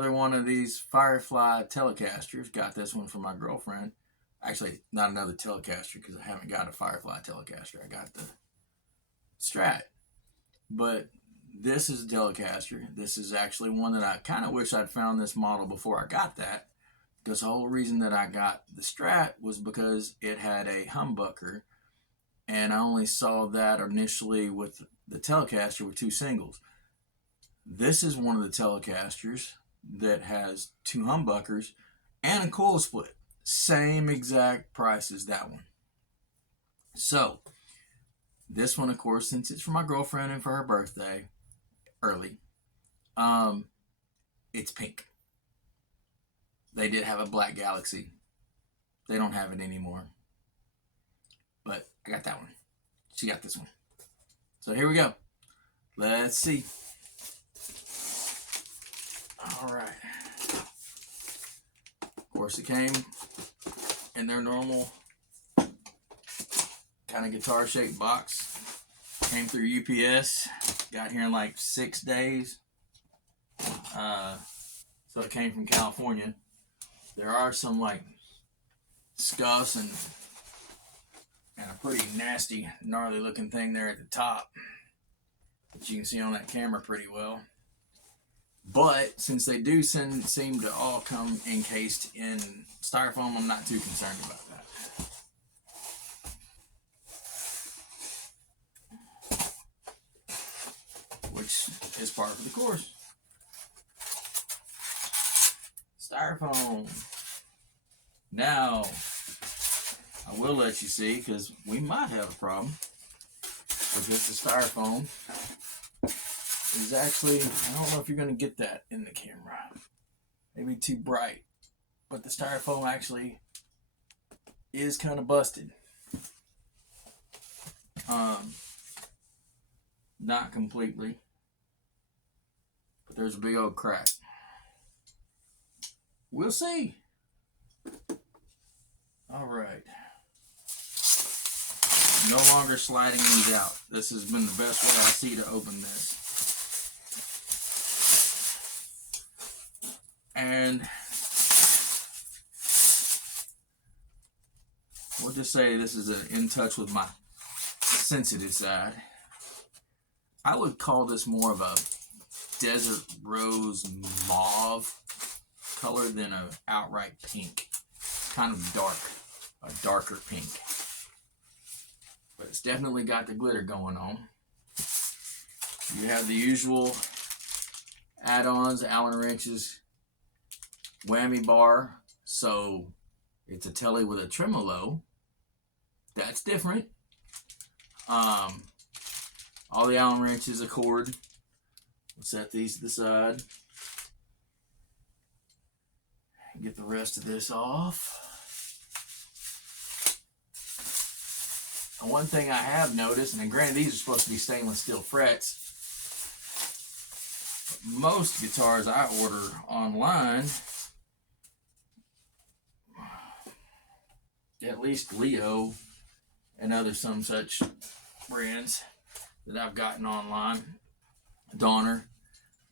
another one of these Firefly Telecasters. Got this one from my girlfriend. Actually, not another Telecaster because I haven't got a Firefly Telecaster. I got the Strat. But this is a Telecaster. This is actually one that I kind of wish I'd found this model before I got that. Because the whole reason that I got the Strat was because it had a humbucker. And I only saw that initially with the Telecaster with 2 singles. This is one of the Telecasters that has 2 humbuckers and a coil split. Same exact price as that one. So, this one, of course, since it's for my girlfriend and for her birthday, early, it's pink. They did have a black Galaxy. They don't have it anymore. But I got that one. She got this one. So here we go. Let's see. All right. Of course, it came in their normal kind of guitar-shaped box. Came through UPS. Got here in like 6 days. So it came from California. There are some like scuffs and a pretty nasty, gnarly looking thing there at the top that you can see on that camera pretty well. But since they do seem to all come encased in styrofoam, I'm not too concerned about that. Which is part of the course. Styrofoam. Now, I will let you see because we might have a problem with this styrofoam. Is actually, I don't know if you're going to get that in the camera. Maybe too bright. But the styrofoam actually is kind of busted. Not completely. But there's a big old crack. We'll see. All right. No longer sliding these out. This has been the best way I see to open this. And we'll just say this is in touch with my sensitive side. I would call this more of a desert rose mauve color than an outright pink. Kind of dark, a darker pink. But it's definitely got the glitter going on. You have the usual add-ons, Allen wrenches, whammy bar. So it's a telly with a tremolo. That's different. All the Allen wrenches, a cord. We'll set these to the side. Get the rest of this off. And one thing I have noticed, and granted these are supposed to be stainless steel frets, most guitars I order online, at least Leo and other some such brands that I've gotten online, Donner,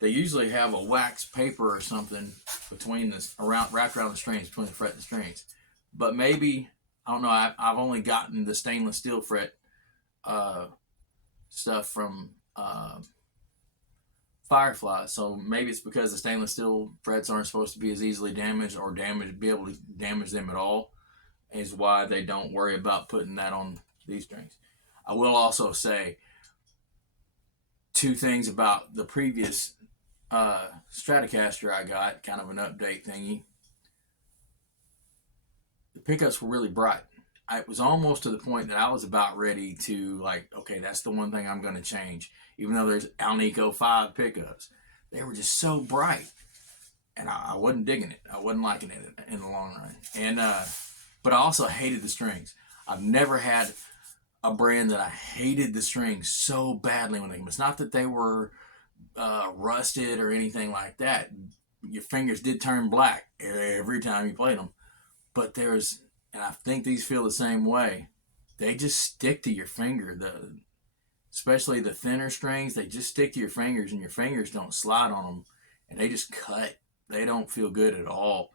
they usually have a wax paper or something between this, wrapped around the strings, between the fret and the strings. But maybe, I don't know, I've only gotten the stainless steel fret stuff from Firefly, so maybe it's because the stainless steel frets aren't supposed to be as easily damaged or be able to damage them at all, is why they don't worry about putting that on these strings. I will also say 2 things about the previous Stratocaster I got, kind of an update thingy. The pickups were really bright. It was almost to the point that I was about ready to, like, okay, that's the one thing I'm going to change. Even though there's alnico 5 pickups, they were just so bright, and I wasn't digging it. I wasn't liking it in the long run. And but I also hated the strings. I've never had a brand that I hated the strings so badly when they came. It's not that they were rusted or anything like that. Your fingers did turn black every time you played them, but there's, and I think these feel the same way, they just stick to your finger. Especially the thinner strings, they just stick to your fingers, and your fingers don't slide on them, and they just cut They don't feel good at all.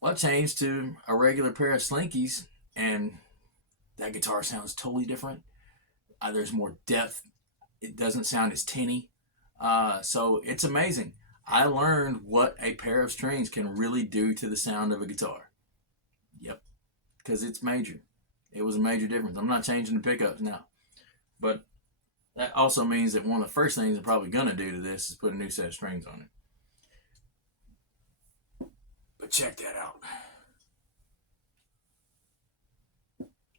Well, I changed to a regular pair of Slinkies, and that guitar sounds totally different. There's more depth. It doesn't sound as tinny. So it's amazing. I learned what a pair of strings can really do to the sound of a guitar. Yep, because it's major. It was a major difference. I'm not changing the pickups now. But that also means that one of the first things I'm probably going to do to this is put a new set of strings on it. But check that out.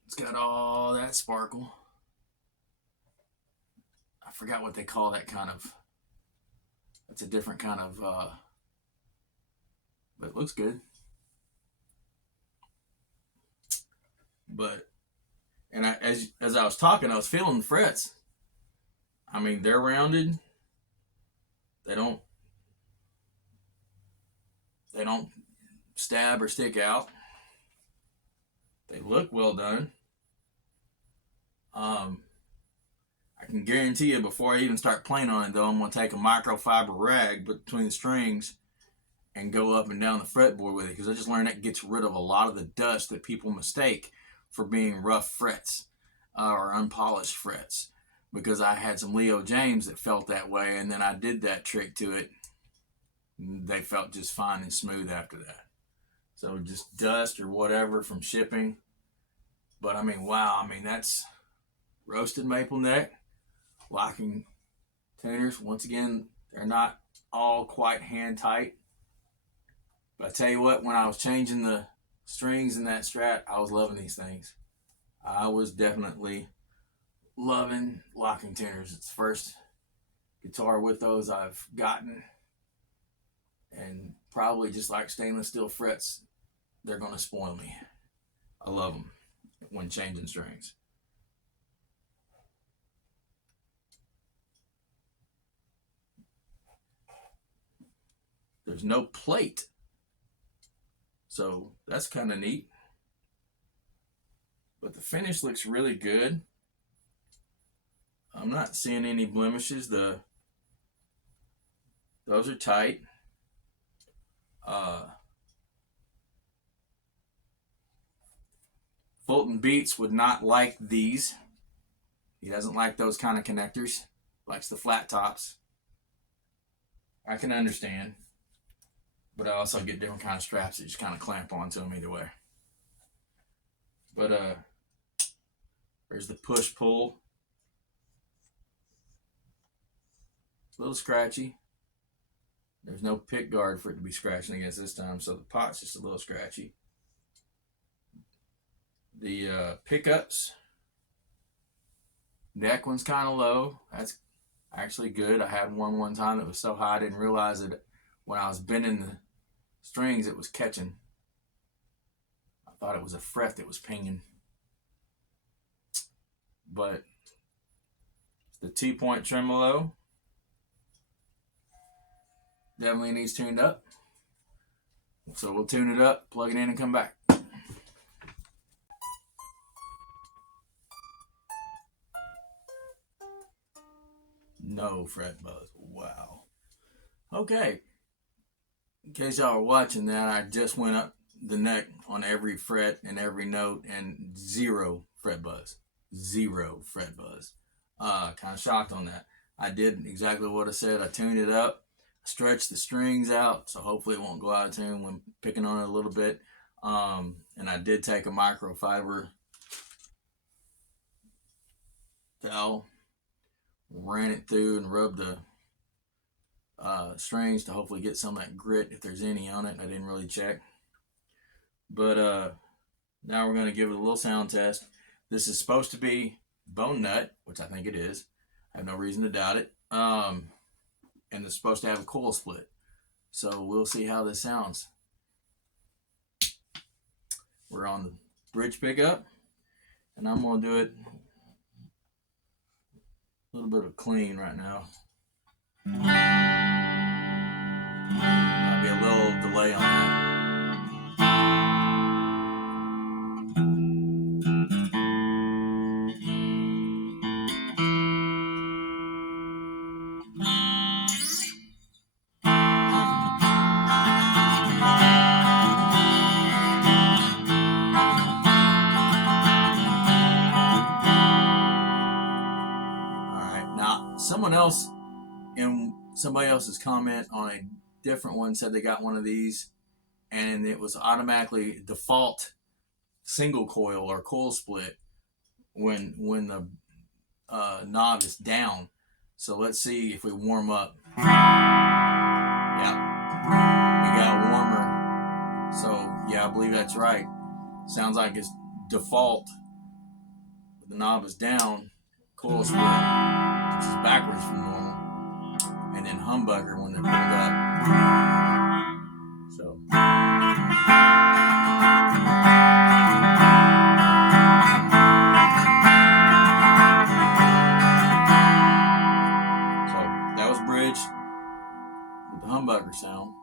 It's got all that sparkle. I forgot what they call that kind of. It's a different kind of, but it looks good. But, and as I was talking, I was feeling the frets. I mean, they're rounded. They don't stab or stick out. They look well done. I can guarantee you before I even start playing on it, though, I'm going to take a microfiber rag between the strings and go up and down the fretboard with it, because I just learned that gets rid of a lot of the dust that people mistake for being rough frets or unpolished frets, because I had some Leo James that felt that way, and then I did that trick to it. They felt just fine and smooth after that. So just dust or whatever from shipping. But I mean, wow, I mean, that's roasted maple neck, locking tuners. Once again, they're not all quite hand tight. But I tell you what, when I was changing the strings in that Strat, I was loving these things. I was definitely loving locking tuners. It's the first guitar with those I've gotten. And probably just like stainless steel frets, they're going to spoil me. I love them when changing strings. There's no plate, so that's kind of neat. But the finish looks really good. I'm not seeing any blemishes. Those are tight. Fulton Beats would not like these. He doesn't like those kind of connectors. Likes the flat tops. I can understand. But I also get different kind of straps that just kind of clamp onto them either way. But there's the push-pull. A little scratchy. There's no pick guard for it to be scratching against this time, so the pot's just a little scratchy. The pickups. Neck one's kind of low. That's actually good. I had one time that was so high I didn't realize that when I was bending the strings it was catching. I thought it was a fret that was pinging. But the 2-point tremolo definitely needs tuned up. So we'll tune it up, plug it in, and come back. No fret buzz. Wow. Okay. In case y'all are watching that, I just went up the neck on every fret and every note, and 0 fret buzz. 0 fret buzz. Kind of shocked on that. I did exactly what I said. I tuned it up, stretched the strings out, so hopefully it won't go out of tune when picking on it a little bit. And I did take a microfiber towel, ran it through and rubbed the strings to hopefully get some of that grit if there's any on it. I didn't really check. But now we're going to give it a little sound test. This is supposed to be bone nut, which I think it is. I have no reason to doubt it. And it's supposed to have a coil split. So we'll see how this sounds. We're on the bridge pickup, and I'm going to do it a little bit of clean right now. Might be a little delay on that. somebody else's comment on a different one said they got one of these, and it was automatically default single coil or coil split when the knob is down. So let's see if we warm up. Yeah, we got warmer. So yeah, I believe that's right. Sounds like it's default. The knob is down, coil split, which is backwards from normal, and then humbucker when they're pulled up. So. With the humbucker sound.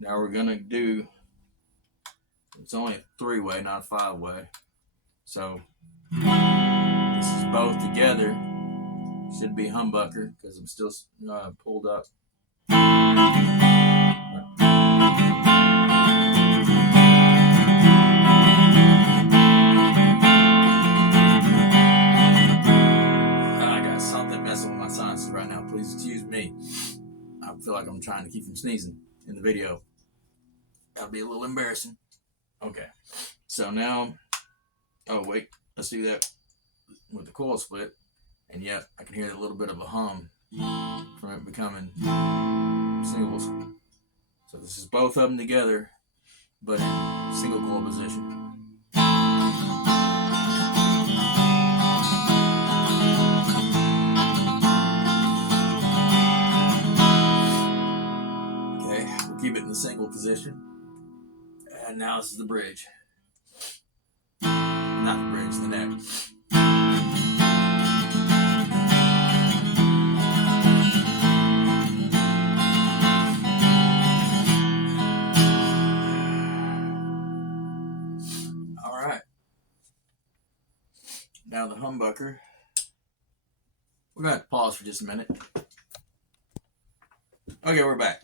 Now we're gonna do, it's only a 3-way, not a 5-way. So this is both together. Should be humbucker because I'm still pulled up. Right now, please excuse me. I feel like I'm trying to keep from sneezing in the video. That'll be a little embarrassing. Okay, so now, oh wait, let's do that with the coil split, and yep, I can hear a little bit of a hum from it becoming singles. So this is both of them together, but in single coil position. Keep it in the single position. And now this is the bridge. Not the bridge, the neck. All right. Now the humbucker. We're going to have to pause for just a minute. Okay, we're back.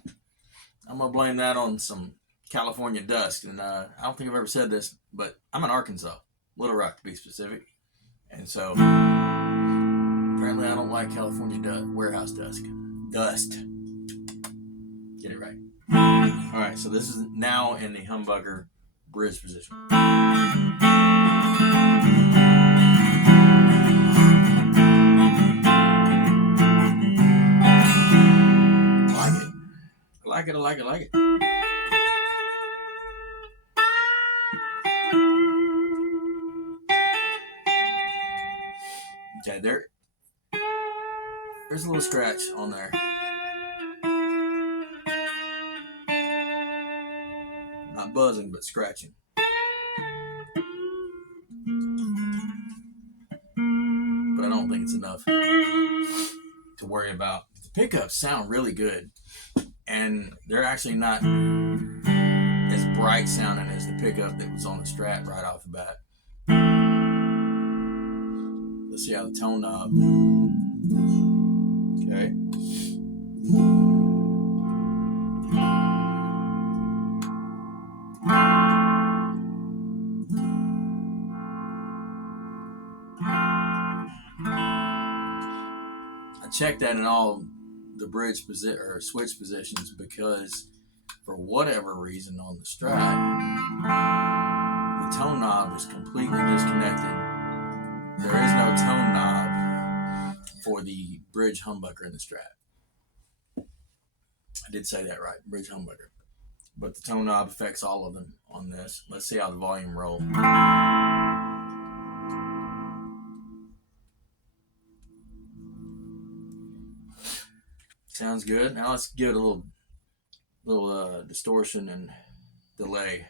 I'm going to blame that on some California dust. And I don't think I've ever said this, but I'm in Arkansas, Little Rock to be specific. And so apparently I don't like California warehouse dust. Get it right. All right, so this is now in the humbucker bridge position. I like it. Okay, there's a little scratch on there. Not buzzing, but scratching. But I don't think it's enough to worry about. The pickups sound really good. And they're actually not as bright sounding as the pickup that was on the Strat right off the bat. Let's see how the tone knob. Okay. I checked that in all the bridge or switch positions because for whatever reason on the Strat, the tone knob is completely disconnected. There is no tone knob for the bridge humbucker in the Strat. I did say that right, bridge humbucker. But the tone knob affects all of them on this. Let's see how the volume rolls. Sounds good. Now let's give it a little distortion and delay.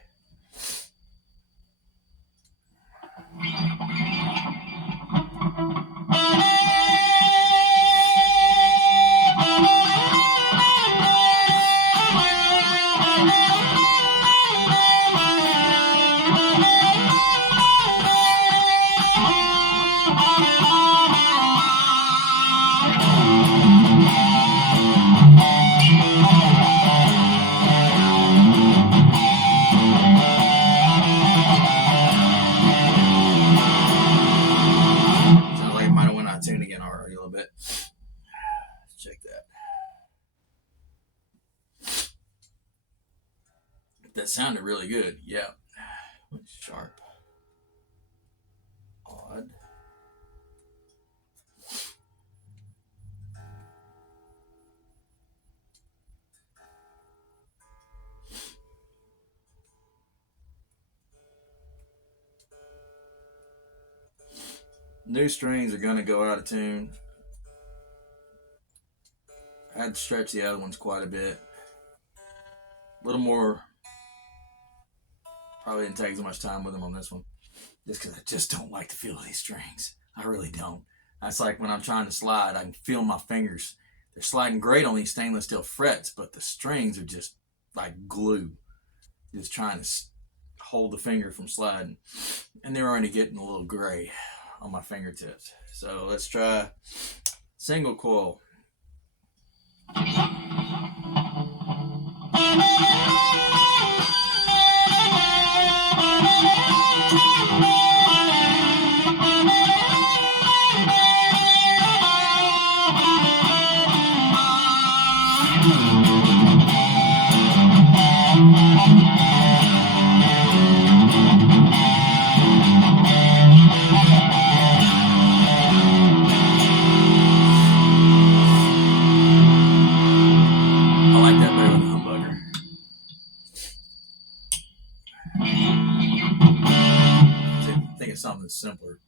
That sounded really good. Yeah. Sharp. Odd. New strings are going to go out of tune. I had to stretch the other ones quite a bit. A little more. Probably didn't take as much time with them on this one. Just because I just don't like the feel of these strings. I really don't. That's like when I'm trying to slide, I can feel my fingers. They're sliding great on these stainless steel frets, but the strings are just like glue. Just trying to hold the finger from sliding. And they're already getting a little gray on my fingertips. So let's try single coil. Something simpler.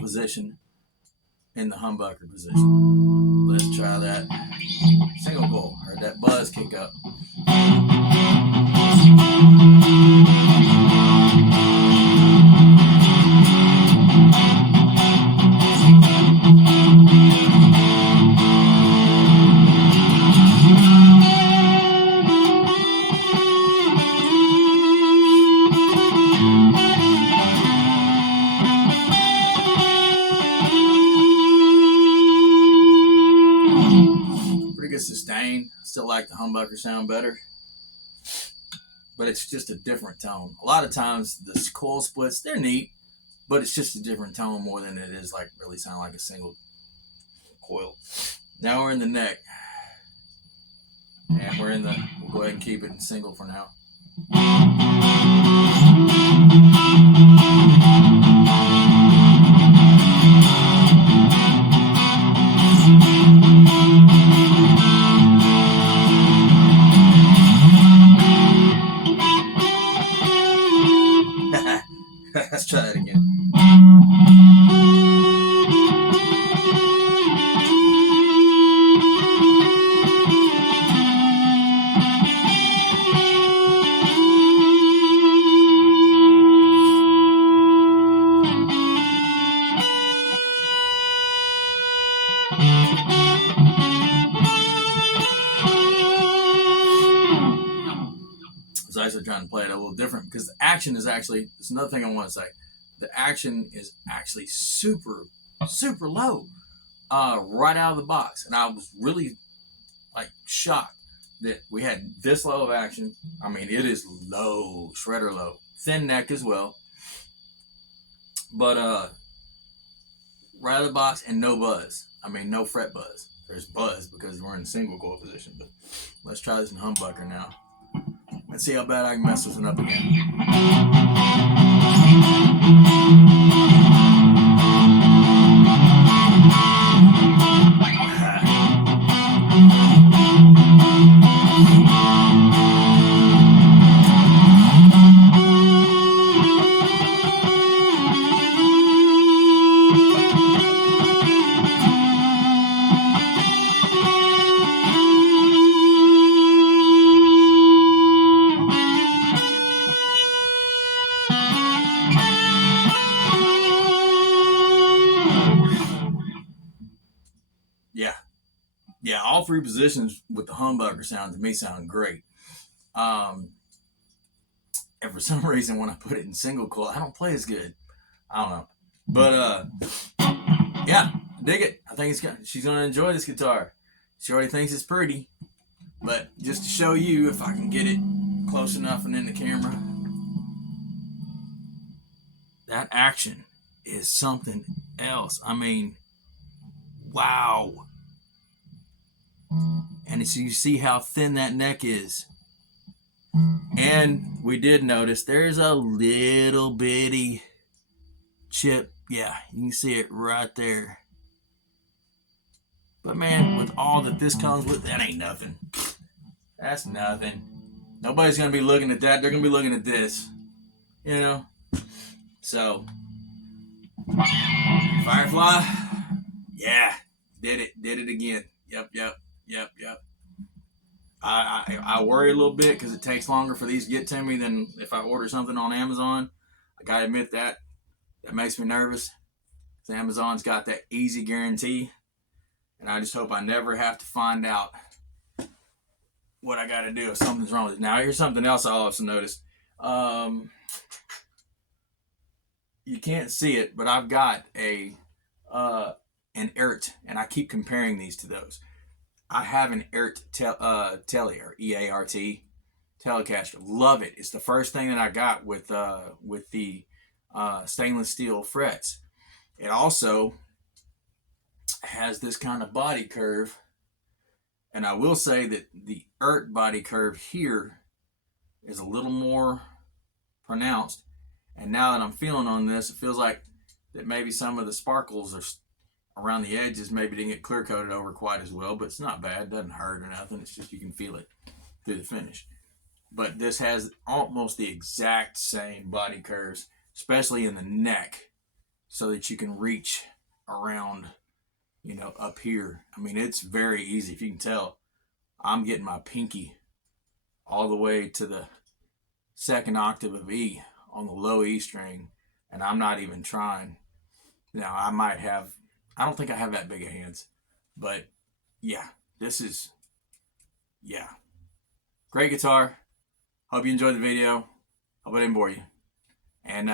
Position in the humbucker position. Let's try that single coil. Heard that buzz kick up. Sustain. Still like the humbucker sound better, but it's just a different tone. A lot of times the coil splits, they're neat, but it's just a different tone more than it is like really sound like a single coil. Now we're in the neck, and we'll go ahead and keep it in single for now. Let's try that again. So I started trying to play it a little different because the action is actually, it's another thing I want to say. The action is actually super, super low right out of the box. And I was really like shocked that we had this low of action. I mean, it is low, shredder low. Thin neck as well. But right out of the box and no buzz. I mean, no fret buzz. There's buzz because we're in single coil position. But let's try this in humbucker now. Let's see how bad I can mess this one up again. all three positions with the humbucker sound to me sound great. And for some reason, when I put it in single coil, I don't play as good. I don't know. But yeah, dig it. I think she's gonna enjoy this guitar. She already thinks it's pretty. But just to show you, if I can get it close enough and in the camera, that action is something else. I mean, wow. And so you see how thin that neck is. And we did notice there's a little bitty chip. Yeah, you can see it right there. But man, with all that this comes with, that ain't nothing. That's nothing. Nobody's going to be looking at that. They're going to be looking at this. You know? So, Firefly, yeah, did it again. Yep. I worry a little bit because it takes longer for these to get to me than if I order something on Amazon. I gotta admit that makes me nervous. Amazon's got that easy guarantee, and I just hope I never have to find out what I gotta do if something's wrong with it. Now here's something else I also noticed. You can't see it, but I've got an EART, and I keep comparing these to those. I have an EART Tele, or EART Telecaster. Love it. It's the first thing that I got with the stainless steel frets. It also has this kind of body curve, and I will say that the EART body curve here is a little more pronounced. And now that I'm feeling on this, it feels like that maybe some of the sparkles are around the edges, maybe didn't get clear coated over quite as well, but it's not bad. It doesn't hurt or nothing. It's just you can feel it through the finish. But this has almost the exact same body curves, especially in the neck, so that you can reach around, you know, up here. I mean, it's very easy. If you can tell, I'm getting my pinky all the way to the second octave of E on the low E string, and I'm not even trying. Now, I don't think I have that big of hands, but yeah, great guitar. Hope you enjoyed the video. Hope I didn't bore you. And